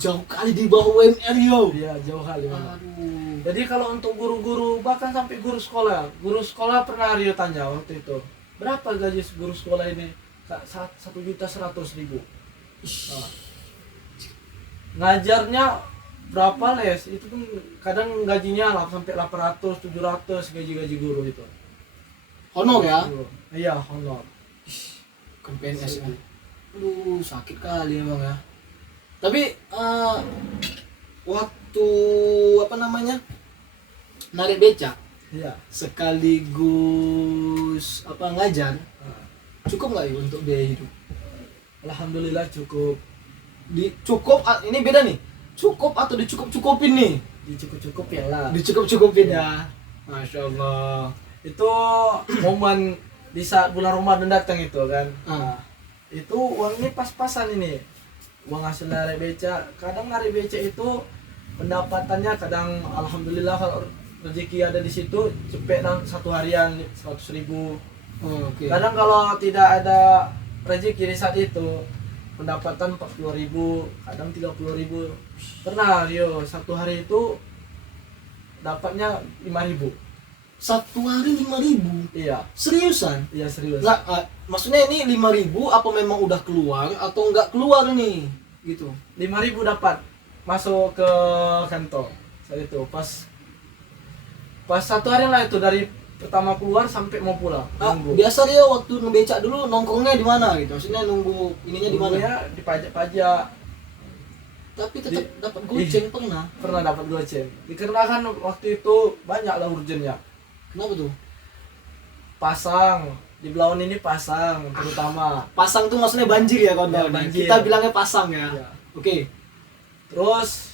jauh kali di bawah UMR Rio. Iya, jauh kali memang. Aduh. Jadi kalau untuk guru-guru, bahkan sampai guru sekolah pernah Rio tanya waktu itu, berapa gaji guru sekolah ini? 1.100.000. Nah, ngajarnya berapa les? Itu pun kadang gajinya sampai 800, 700 gaji guru itu. Honor ya? Iya, honor. Kan PNS ya. Aduh, sakit kali emang ya. Tapi waktu apa namanya? Narik becak Iya. sekaligus ngajar, cukup nggak ya untuk biaya hidup? Alhamdulillah cukup. Ini beda nih. Cukup atau dicukup-cukupin nih? Dicukup-cukupin lah. Dicukup-cukupin ya. Masya Allah. Itu momen di saat bulan Ramadan datang itu kan. Ah. Itu uang ini pas-pasan ini. Uang hasil narik beca. Kadang narik beca itu pendapatannya kadang alhamdulillah kalau rezeki ada di situ cepet satu harian 100.000. Oh, oke. Kadang kalau tidak ada rezeki di saat itu pendapatan 40.000, kadang 30.000. Pernah Rio satu hari itu dapatnya 5.000. Satu hari 5.000. Iya, Seriusan? iya serius. Nggak, maksudnya ini 5.000 apa memang udah keluar atau nggak keluar nih? Gitu. 5.000 dapat masuk ke kantong saat itu pas satu hari lah itu dari pertama keluar sampai mau pulang nunggu. Biasa dia waktu ngebecak dulu nongkrongnya di mana gitu? Maksudnya nunggu ininya di mana? Nunggunya di pajak-pajak. Tapi tetap dapat goceng Pernah dapat goceng. Dikarenakan waktu itu banyak lah urgennya. Kenapa tuh? Pasang di Blaon ini pasang terutama. Pasang tuh maksudnya banjir ya kawan-kawan. Ya, banjir. Kita bilangnya pasang ya. Ya. Oke. Terus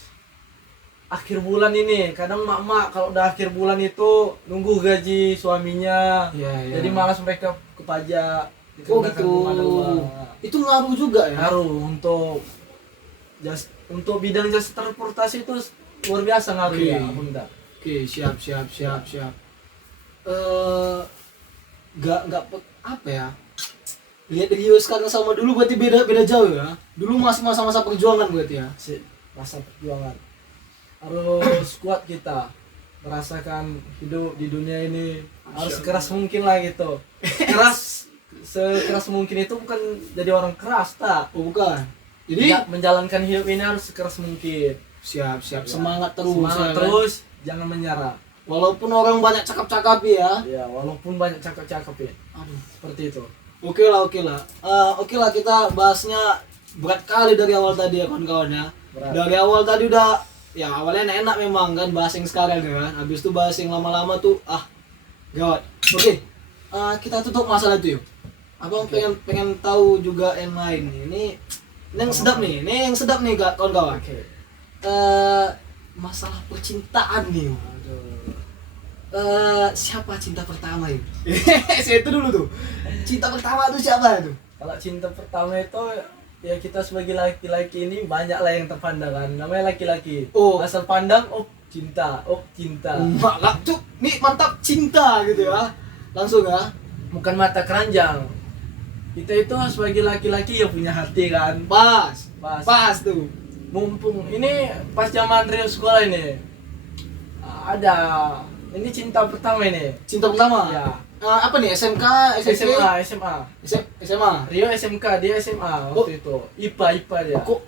akhir bulan ini kadang mak-mak kalau udah akhir bulan itu nunggu gaji suaminya. Iya. Jadi malas mereka ke pajak. Oh Dikarenakan gitu. belum ada uang. Itu ngaruh juga ya? Ngaruh untuk bidang jasa transportasi itu luar biasa ngaruhnya. Oke. Oke, siap. Apa ya? Lihat Rio sekarang sama dulu berarti beda jauh ya. Dulu masih masa-masa perjuangan berarti ya. Masa perjuangan harus kuat kita merasakan hidup di dunia ini harus keras mungkin lah gitu. Sekeras mungkin itu bukan jadi orang keras tak. Oh bukan. Jadi Menjalankan hidup ini harus sekeras mungkin. siap Ya. semangat terus. Semangat ya, kan? terus, jangan menyerah. Walaupun orang banyak cakap-cakap ya. Ya, walaupun banyak cakap-cakap ya. Aduh. Seperti itu. Oke lah. Oke lah kita bahasnya berat kali dari awal tadi ya kawan-kawan ya. Berat. Dari awal tadi udah ya awalnya enak memang kan bahas yang sekarang kan. Habis itu bahas yang lama-lama tuh gawat. Oke. Kita tutup masalah itu yuk. Abang pengen tahu juga yang lain nih. Ini yang sedap nih. Ini yang sedap nih kawan-kawan. Oke. Masalah percintaan nih. Siapa cinta pertama yuk? Saya itu dulu tuh. Cinta pertama tuh siapa tuh? Kalau cinta pertama itu ya kita sebagai laki-laki ini banyak lah yang terpandang kan. Namanya laki-laki. Oh. Asal pandang, cinta. Enggak lah tuh. Nih mantap cinta gitu ya. Langsung ya. Bukan mata keranjang. Kita itu sebagai laki-laki ya punya hati kan. Pas tuh. Mumpung ini pas zaman Rio sekolah ini ada ini cinta pertama ini. Cinta pertama? Ya. Apa nih? SMK, SMP? SMA. Rio SMK, dia SMA waktu itu. IPA dia. Kok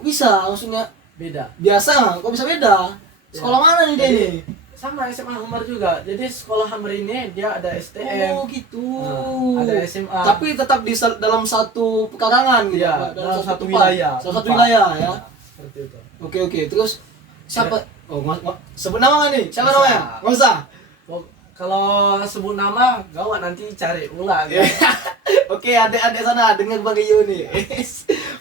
bisa maksudnya? Beda. Biasa, kok bisa beda? Sekolah mana nih dia Jadi, ini? sama SMA Hamar juga. Jadi sekolah Hamar ini dia ada STM. Oh gitu. Ada SMA. Tapi tetap di dalam satu pekarangan gitu. Iya, Pak? dalam satu tempat. wilayah. Satu Tempat. wilayah ya. Seperti itu. Oke. Terus siapa? Oh, sebut nama nggak nih? Siapa Nggak namanya? usah. Nggak usah. kalau sebut nama gawat nanti cari ulang. Ya. Oke, adik-adik sana dengar Bang Rio nih.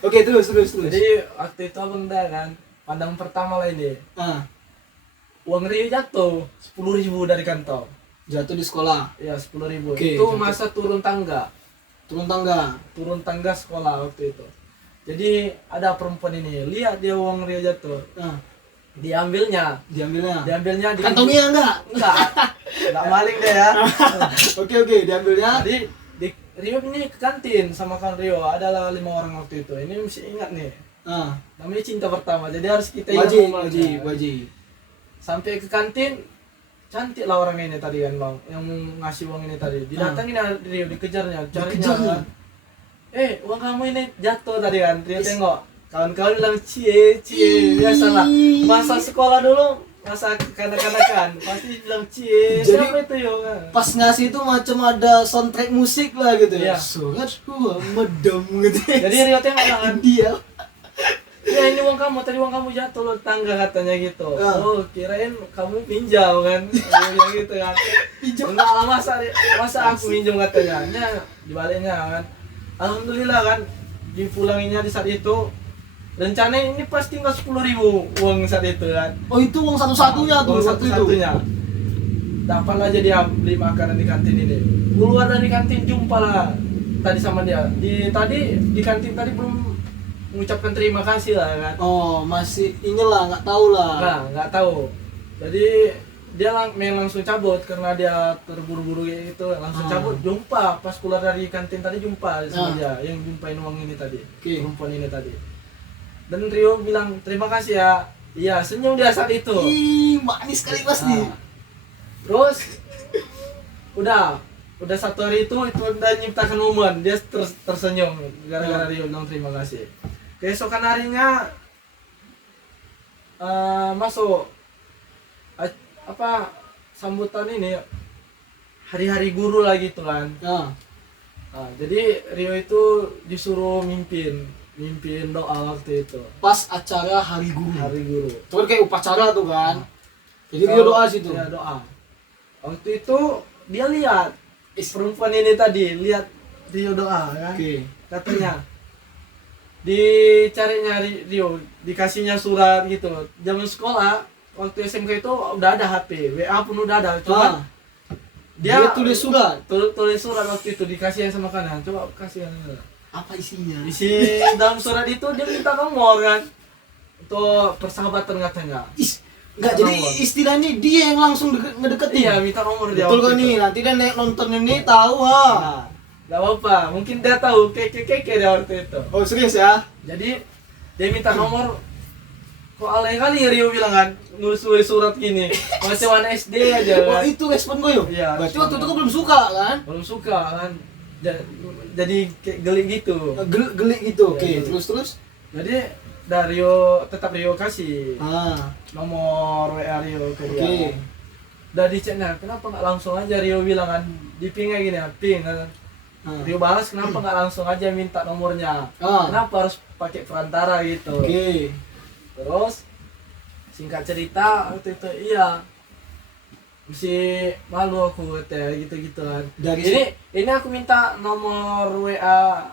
Oke, terus. Jadi waktu itu abang dah kan, pandang pertama lah ini. Ah, Uang Rio jatuh 10.000 dari kantong. jatuh di sekolah, Ya 10.000. Oke, Itu jatuh. masa turun tangga. turun tangga. Turun tangga sekolah waktu itu. Jadi ada perempuan ini, lihat dia uang Rio jatuh. Ah, Diambilnya diambilnya. di Kantongnya enggak? enggak maling deh ya. Oke, diambilnya. Jadi di Rio ini ke kantin sama kan Rio, adalah 5 orang waktu itu. Ini mesti ingat nih. Ah, Namanya cinta pertama. Jadi harus kita ingat wajib, momennya. wajib. Sampai ke kantin, cantik lah orang ini tadi kan bang, yang ngasih uang ini tadi. Didatangin Rio, dikejarnya, carinya. Kan. Uang kamu ini jatuh tadi kan. Rio tengok, kawan-kawan bilang cie, biasalah. Masa sekolah dulu, masa kanak-kanakan, pasti bilang cie. Jadi, Siapa itu yo? Pas ngasih itu macam ada soundtrack musik lah gitu ya. Iya. Surat gua medem gitu. Jadi Rio tengok kan, dia. ya ini uang kamu, tadi uang kamu jatuh loh tangga katanya gitu. Ah. Oh kirain kamu pinjam kan, dia bilang gitu kan. Enggak lah masa aku pinjam katanya. Dibaliknya kan. Alhamdulillah kan, dipulanginya di saat itu. Rencana ini pasti nggak 10.000 uang saat itu kan. Oh, itu uang satu-satunya tuh Uang waktu itu. satu-satunya. Dapatlah dia beli makanan di kantin ini. Keluar dari kantin jumpa lah tadi sama dia. Di kantin tadi belum mengucapkan terima kasih lah kan. Oh, masih inilah nggak tahu lah. Nah, nggak tahu. Jadi dia langsung cabut karena dia terburu-buru kayak gitu, langsung cabut. Jumpa pas keluar dari kantin tadi, jumpa sama dia yang jumpain uang ini tadi, Oke. perempuan ini tadi. Dan Rio bilang terima kasih ya. Iya, senyum dia saat itu. Ih, manis sekali pasti. Nah, terus udah satu hari itu udah nyiptakan momen, dia tersenyum gara-gara Rio bilang terima kasih. Keesokan harinya masuk sambutan ini hari-hari guru lagi tuh kan. Nah, Jadi Rio itu disuruh mimpin doa waktu itu, pas acara hari guru. hari guru. Itu kan kayak upacara tuh kan. Jadi dia doa situ. Ya doa. Waktu itu dia lihat perempuan ini tadi, lihat Rio doa kan. Oke. Katanya dicarinya Rio, dikasihnya surat gitu. Zaman sekolah waktu SMK itu udah ada HP, WA pun udah ada. Cuma Ah, dia tulis surat. tulis surat waktu itu, dikasih yang sama kanan. Coba kasih yang ini. Apa isinya? Isi dalam surat itu dia minta nomor kan, untuk persahabatan katanya. Enggak, jadi Nomor. istilahnya dia yang langsung ngedeketin. Iya, minta nomor dia. Betul waktu kan itu. nih, nanti dia naik nonton ini tahu ah. Nah, gak apa-apa, mungkin dia tahu keke dia waktu itu. Oh, serius ya? Jadi dia minta nomor. Kok alay kali Rio bilang kan, nulis surat gini, masih anak SD aja Oh, kan. itu respon gue yuk. Iya, Berarti respon waktu itu gue. gue belum suka kan? Belum suka kan, jadi kayak geli gitu. Gelik gitu. Oke, Iya, terus. Jadi dari Rio, tetap Rio kasih Ah, nomor WA Rio ke dia. oke. Udah di chatnya, kenapa nggak langsung aja Rio bilang kan, di ping kayak gini ya, ping kan. Ah, Rio balas, kenapa nggak langsung aja minta nomornya? Ah. Kenapa harus pakai perantara gitu? Oke. Terus singkat cerita waktu itu iya mesti malu aku katanya gitu kan. Dari Ini aku minta nomor WA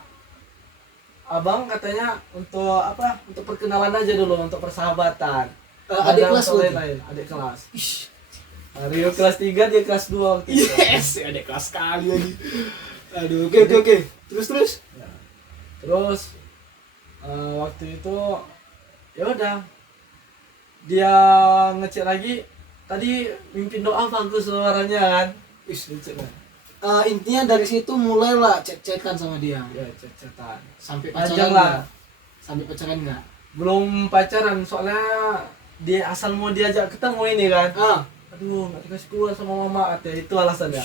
abang katanya untuk apa? Untuk perkenalan aja dulu, untuk persahabatan. adik Ada kelas untuk lu. lain, adik kelas. Ish, Rio kelas 3, dia kelas 2 waktu itu. yes, adik kelas sekali lagi. Aduh, oke. Terus. Ya. Terus waktu itu ya udah dia ngecek lagi, tadi mimpin doa bagus suaranya kan. Ish, Dicek kan. intinya dari situ mulailah chat-chatan sama dia. Ya chat-chatan. Sampai Panjang pacaran lah. nggak? Sampai pacaran nggak? Belum pacaran soalnya dia asal mau diajak ketemu ini kan. Ah, Aduh, nggak dikasih keluar sama mama katanya, itu alasannya.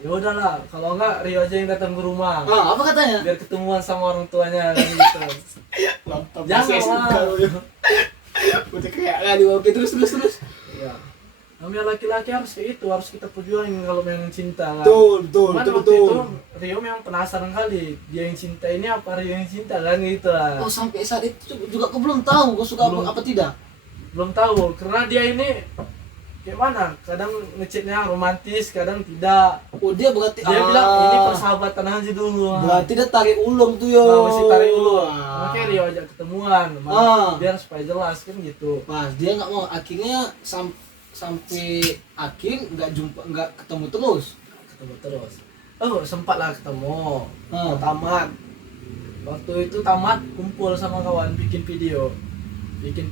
Ya udahlah, kalau enggak Rio aja yang datang ke rumah. apa katanya? Biar ketemuan sama orang tuanya kan gitu. Mantap. Jangan lah. Udah kayak kali. Oke, terus. Ya. Namanya laki-laki harus kayak itu, harus kita perjuangin kalau memang cinta kan. Betul. Cuman waktu itu Rio memang penasaran kali, dia yang cinta ini apa Rio yang cinta kan gitu lah. Oh, sampai saat itu juga aku belum tahu kau suka Belum. apa tidak. Belum tahu karena dia ini kayak mana, kadang ngechatnya romantis, kadang tidak. Oh dia berarti Dia bilang ini persahabatan aja dulu. Berarti dia tarik ulung tuh yo. Nah, mesti tarik dulu. Makanya Rio ajak ketemuan, biar supaya jelas kan gitu. Pas dia nggak mau, akhirnya sampai akhir nggak ketemu terus. Ketemu terus. Oh sempat lah ketemu. Ah. Tamat. Waktu itu tamat kumpul sama kawan bikin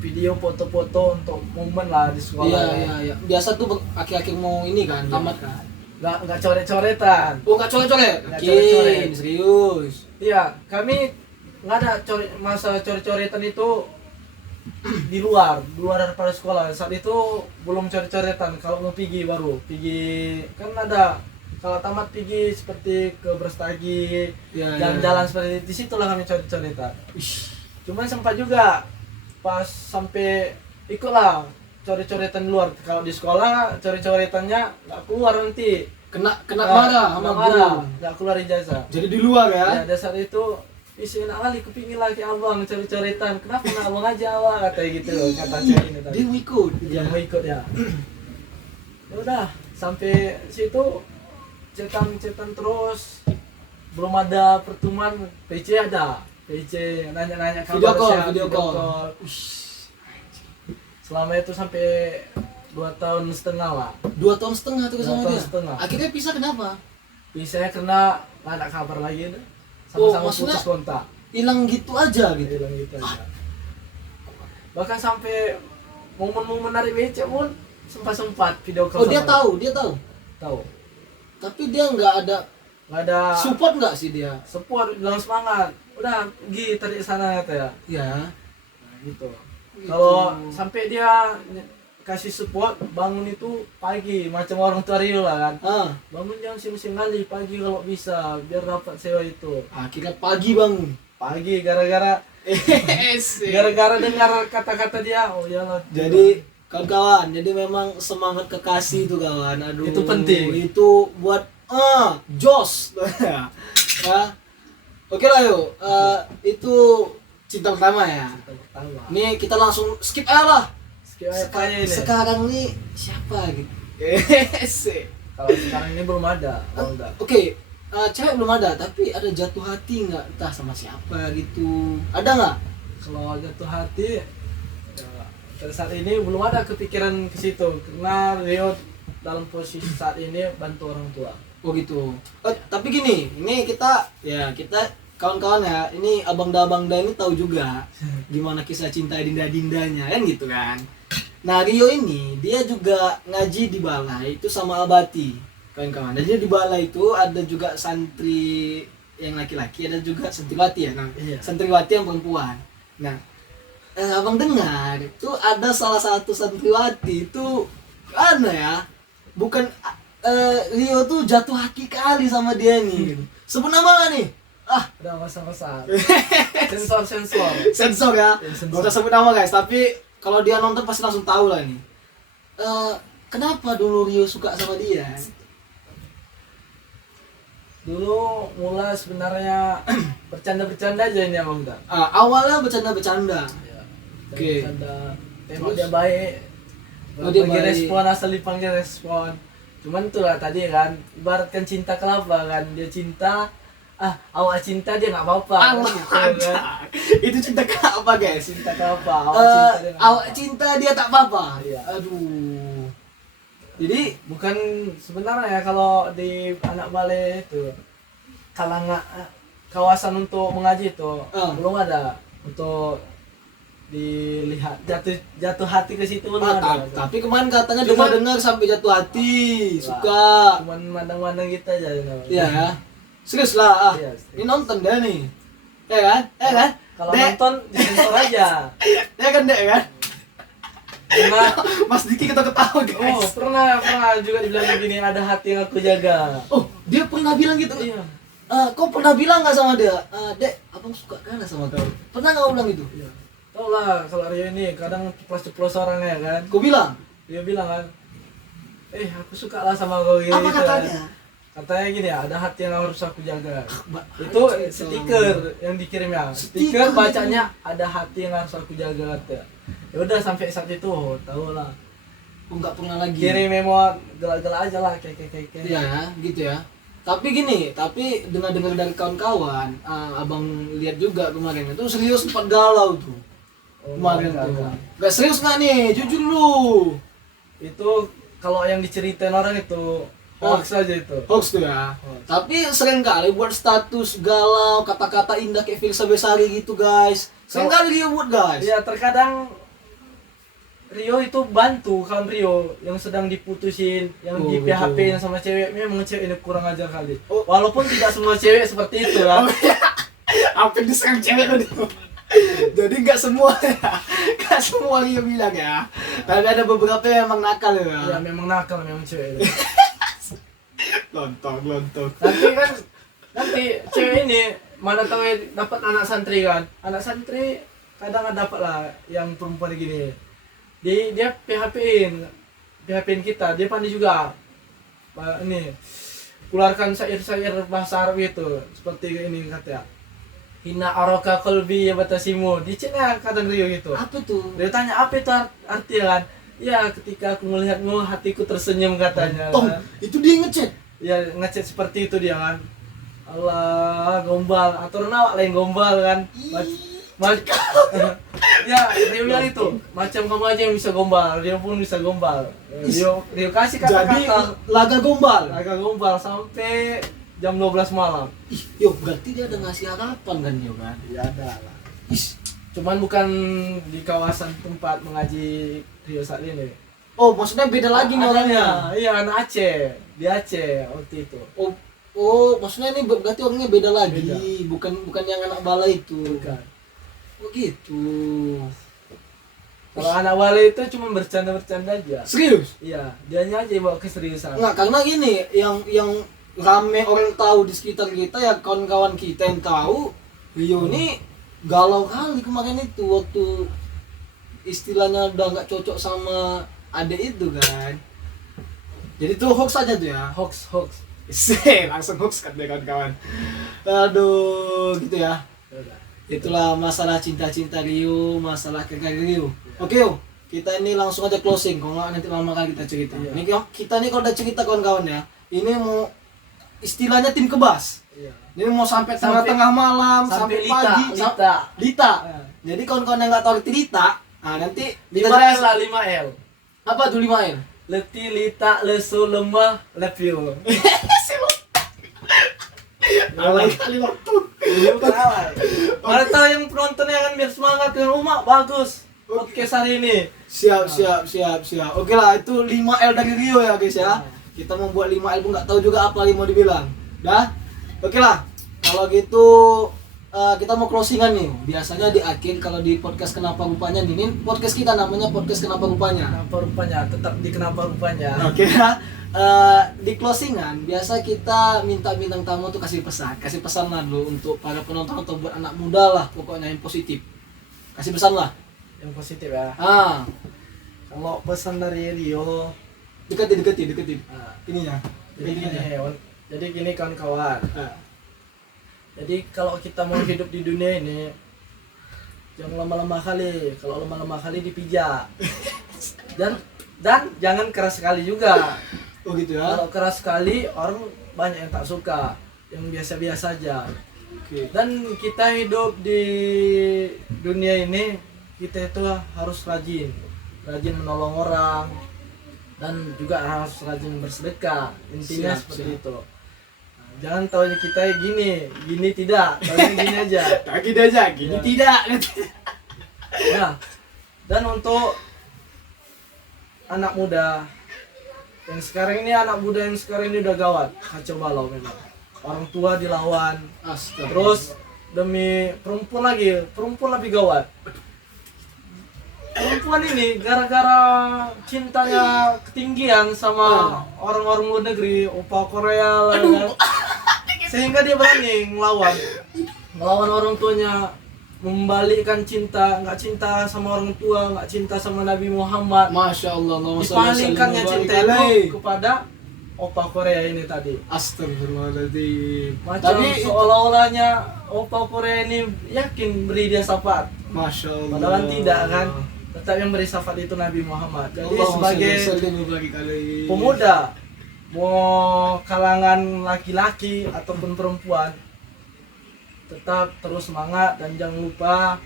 video foto-foto untuk momen lah di sekolah. Iya. Biasa tuh akhir-akhir mau ini kan, tamat kan. Nggak coret-coretan. Oh nggak coret-coret? Nggak coret-coret. Serius. Iya, kami nggak ada masa coret-coretan itu di luar daripada sekolah. Saat itu belum coret-coretan. Kalau mau pergi baru pergi, kan ada kalau tamat pergi seperti ke Brastagi, jalan-jalan seperti itu. Disitulah kami coret-coretan. Cuman sempat juga pas sampai ikutlah coret-coretan luar. Kalau di sekolah coret-coretannya nggak keluar nanti. Kena marah sama guru. Nggak keluar ijazah. Jadi di luar ya? Ya dasar itu isi enak kali kepingin lagi abang coret-coretan. Kenapa nggak abang aja awak katanya gitu kata saya ini tadi. Dia mau ikut. Dia mau ikut ya. Ya udah sampai situ cetan terus, belum ada pertemuan. PC ada. PC nanya-nanya kabar video call. Selama itu sampai 2 tahun setengah lah. 2 tahun setengah tuh sama 2 tahun dia. setengah. Akhirnya pisah kenapa? Bisa karena nggak ada kabar lagi deh. Sama-sama maksudnya putus kontak. Hilang gitu aja gitu. Bilang gitu aja. Bahkan sampai momen-momen dari WC pun sempat video call. Oh dia tahu. Tahu. Tapi dia nggak ada support nggak sih dia? Support, bilang semangat. Udah pergi tarik sana kata ya. Ya. Nah, gitu. Kalau sampai dia kasih support, bangun itu pagi macam orang tua Rio lah kan. Bangun jam siang kali pagi kalau bisa biar dapat sewa itu. Akhirnya pagi bangun. Pagi gara-gara dengar kata-kata dia. Oh iyalah. Jadi kawan-kawan, jadi memang semangat kekasih itu kawan. Aduh. Itu penting. Itu buat jos. Ya. Oke lah yuk. Itu cinta pertama ya. Pertama. Nih kita langsung skip aja lah. Sekarang Sekarang nih siapa gitu? kalau sekarang ini belum ada. Oke, cewek belum ada, tapi ada jatuh hati nggak? Entah sama siapa gitu. Ada nggak? Kalau jatuh hati, ya, saat ini belum ada kepikiran ke situ karena Rio dalam posisi saat ini bantu orang tua. Oh gitu. Tapi gini, ini kita kawan-kawan ya, ini abang-abang ini tahu juga gimana kisah cinta dinda-dindanya kan gitu kan. Nah Rio ini dia juga ngaji di balai itu sama Abati kawan-kawan. Dan dia di balai itu ada juga santri yang laki-laki, ada juga santriwati ya. Nah, Iya. santriwati yang perempuan. Nah abang dengar itu ada salah satu santriwati itu mana ya? Bukan Rio tuh jatuh hati kali sama dia nih. Sebut nama nggak nih? Udah masa-masa. Sensor. Sensor ya. Ya, sensor. Gak usah sebut nama guys, tapi kalau dia nonton pasti langsung tahu lah nih. Kenapa dulu Rio suka sama dia? Dulu mulai sebenarnya bercanda-bercanda aja ini abang dah. Awalnya bercanda-bercanda. Ya, Oke. bercanda. Tengok Terus? dia baik. Oh, dia Panggil baik. respon, asal dipanggil respon. Cuman itulah tadi kan, ibaratkan cinta kelapa kan. Dia cinta, awak cinta dia nggak apa-apa. Kan, gitu, kan. Itu cinta ke apa guys? Cinta kelapa, awak cinta dia nggak Awak apa-apa. cinta dia tak apa-apa. Iya. Aduh. Jadi Bukan sebenarnya kalau di anak balai itu kalangan kawasan untuk mengaji itu belum ada untuk dilihat jatuh hati ke situ belum ada. tapi kemarin katanya Cuma- dengar sampai jatuh hati, Lah, suka. Cuman mandang-mandang kita aja. Iya ya. Serius lah. Iya, serius. Ini nonton dia nih. Ya kan? Ya kan? Kalau Dek. nonton disensor aja. Ya kan Dek kan? Pernah, Mas Diki kita ketawa guys. pernah juga dibilang begini, ada hati yang aku jaga. Oh, dia pernah bilang gitu. Iya. Kau pernah bilang nggak sama dia? Dek, abang suka kan sama kau? Pernah nggak kau bilang gitu? Iya. Tau lah kalau Rio ini kadang ceplos-ceplos orangnya kan. Kau bilang? Dia bilang kan, aku suka lah sama kau gitu. Apa kan. katanya? Katanya gini ya, ada hati yang harus aku jaga. Ba- Itu anjir, stiker yang dikirim ya. Stiker Stiker bacanya ada hati yang harus aku jaga kata. Ya udah sampai saat itu tahu lah. nggak pernah lagi. kirim memo gelak-gelak aja lah kayak Iya, gitu ya. Tapi gini, dengar dari kawan-kawan, abang lihat juga kemarin itu serius sempat galau tuh. Kemarin tuh. Gak serius nggak nih? Jujur lu. Itu kalau yang diceritain orang itu hoax aja itu. Hoax tuh ya. Hoax. Tapi sering kali buat status galau, kata-kata indah kayak Firsa Besari gitu guys. Sering kali dia buat guys. Ya terkadang Rio itu bantu kan Rio yang sedang diputusin, yang di betul. PHP sama cewek, memang cewek ini kurang ajar kali. Oh. Walaupun tidak semua cewek seperti itu lah. Apa yang diserang cewek tadi? Jadi nggak semua nggak semua Rio bilang ya. Tapi ada beberapa yang emang nakal Ya ya. memang nakal memang cewek itu. Lontong. Nanti cewek ini mana tahu dapat anak santri kan. Anak santri kadang dapat lah yang perempuan gini. Dia PHP-in kita, dia pandai juga. Ini keluarkan syair-syair bahasa Arab itu seperti ini katanya. Hina aroka kolbi ya batasimu. Dicenya kadang Rio gitu. Apa tuh? Dia tanya apa itu artinya kan? Ya ketika aku melihatmu hatiku tersenyum katanya. Tong, itu dia ngechat. Ya ngechat seperti itu dia kan. Allah gombal atau nawak lain gombal kan. Ya dia bilang itu macam kamu aja yang bisa gombal, dia pun bisa gombal. Dia kasih Jadi kata-kata laga gombal. agak gombal sampai jam 12 malam. Ih, yo berarti dia ada ngasih harapan kan yo kan? Ya ada lah. Is. Cuman bukan di kawasan tempat mengaji Rio saat ini. Oh, maksudnya beda lagi nih orangnya. Iya anak Aceh, di Aceh waktu itu. Oh, maksudnya ini berarti orangnya beda lagi. Beda. Bukan yang anak bala itu. Bukan. Oh gitu. Kalau anak wali itu cuma bercanda-bercanda aja. Serius? Iya, dianya aja bawa keseriusan. Enggak, karena gini, yang rame orang tahu di sekitar kita ya kawan-kawan kita yang tahu Rio ini galau kali kemarin itu waktu istilahnya udah nggak cocok sama adek itu kan. Jadi tuh hoax aja tuh ya. Hoax. Langsung hoax kan deh kawan-kawan. Aduh, gitu ya. Itulah masalah cinta-cinta Rio, masalah kekal Rio. Oke, yuk. Kita ini langsung aja closing, kalau nggak nanti lama kali kita cerita. Iya. Ini kita nih kalau udah cerita kawan-kawan ya, ini mau istilahnya tim kebas. Iya. Ini mau sampai tengah-tengah malam, sampai pagi, Lita. Ya. Jadi kawan-kawan yang nggak tahu arti Lita, nanti 5L lah, 5L. Apa tuh 5 L? Letih, lita, lesu, lemah, levio. Alay kali waktu. Mana tahu yang penontonnya kan biar semangat kan Uma bagus. Podcast hari ini. Siap. Oke lah, itu 5L dari Rio ya guys ya. Kita mau buat 5L pun nggak tahu juga apa yang mau dibilang. Dah? Oke lah. Kalau gitu kita mau closingan nih. Biasanya di akhir kalau di podcast Kenapa Rupanya nih. Ini podcast kita namanya podcast Kenapa Rupanya. Kenapa rupanya? Tetap di kenapa rupanya. Oke ya. Di closingan biasa kita minta bintang tamu tuh kasih pesan lah dulu untuk para penonton atau buat anak muda lah, pokoknya yang positif. Kasih pesan lah. Yang positif ya. Kalau Pesan dari Rio. deketin. Ininya. Jadi gini kawan-kawan. Jadi kalau kita mau hidup di dunia ini jangan lemah-lemah kali. Kalau lemah-lemah kali dipijak. Dan jangan keras sekali juga. Oh gitu ya. Kalau keras sekali orang banyak yang tak suka, yang biasa-biasa aja. Oke. Dan kita hidup di dunia ini kita itu harus rajin menolong orang dan juga harus rajin bersedekah. Intinya Siap. seperti itu. Nah, jangan tahu kita gini tidak, tahunya gini aja. Gini aja, gini Ya. tidak. Nah, dan untuk anak muda yang sekarang ini udah gawat, kacau balau memang. Orang tua dilawan, Astaga. terus demi perempuan lebih gawat. Perempuan ini gara-gara cintanya ketinggian sama orang-orang luar negeri, opa Korea lah kan. Sehingga dia berani ngelawan orang tuanya, membalikkan cinta, nggak cinta sama orang tua, nggak cinta sama Nabi Muhammad. Masya Allah, Dipalingkannya cinta itu kepada opa Korea ini tadi. Astagfirullahaladzim. Macam seolah-olahnya opa Korea ini yakin beri dia syafaat. Masya Allah. Padahal tidak kan. tetap yang beri syafaat itu Nabi Muhammad. Jadi Allahumma sebagai sholli wa barik alaihi. pemuda, mau kalangan laki-laki ataupun perempuan, tetap terus semangat dan jangan lupa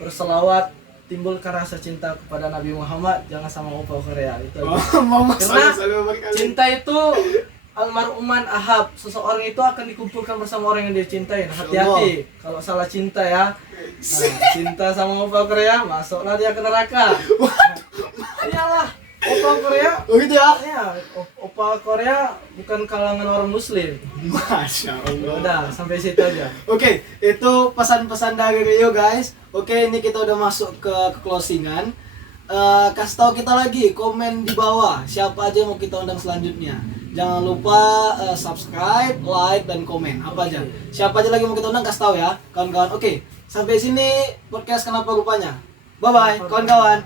berselawat, timbulkan rasa cinta kepada Nabi Muhammad, jangan sama Opa Korea itu aja. Karena cinta itu almarhuman ahab, seseorang itu akan dikumpulkan bersama orang yang dia cintai. Hati-hati kalau salah cinta ya. Nah, cinta sama Opa Korea, masuklah dia ke neraka. Iyalah, Opa Korea. Oh gitu ya? Ya, Opa Korea bukan kalangan orang Muslim. Masya Allah. Udah, sampai situ aja. Oke, itu pesan-pesan dari Rio guys. Oke, ini kita udah masuk ke closingan. Kasih tahu kita lagi, komen di bawah siapa aja yang mau kita undang selanjutnya. Jangan lupa subscribe, like, dan komen apa aja. Siapa aja lagi mau kita undang kasih tahu ya, kawan-kawan. Oke, sampai sini podcast Kenapa Rupanya. Bye bye, kawan-kawan.